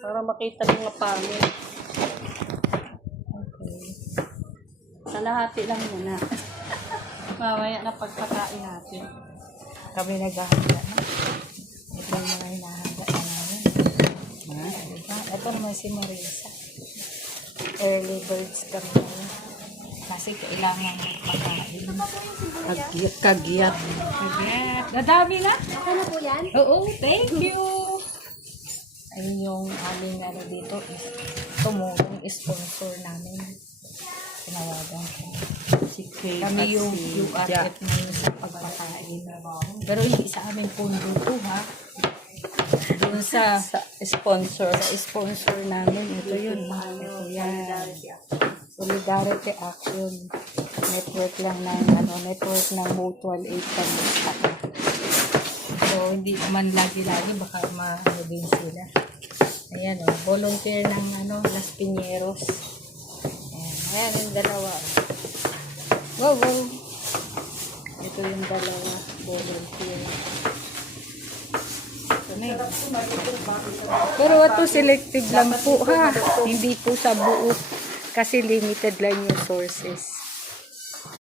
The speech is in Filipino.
Para makita ng mga pangit. Okay. Kalahati lang muna. Mamaya na pagpakain natin. Kami naghahanda na. Ito yung mga hinahanda na namin. Diba? Ito naman si Marisa. Early birds kami ngayon. Kasi kailangan magpakain. Kagyat. Kagyat. Dadami na? Okay na po yan? Oo, thank you. Ayun yung aming ano dito. Tumulong sponsor namin. Tinawagan ko. Si Kate Kami at yung si URF Jack. ngayon sa pagpakain. Pero hindi sa aming pondo to ha. Doon sa Sponsor. sponsor namin. Ito yun. Ito yan. Solidarity Action. Network lang ng network ng Mutual Aid Kamusta. So, hindi naman lagi-lagi baka maano din sila. Ayan volunteer ng Las Piñeros. Ayan yung dalawa. Wow, wow. Ito yung dalawa volunteer. Pero ito selective lang po ha. Hindi po sa buo. Kasi limited lang yung sources.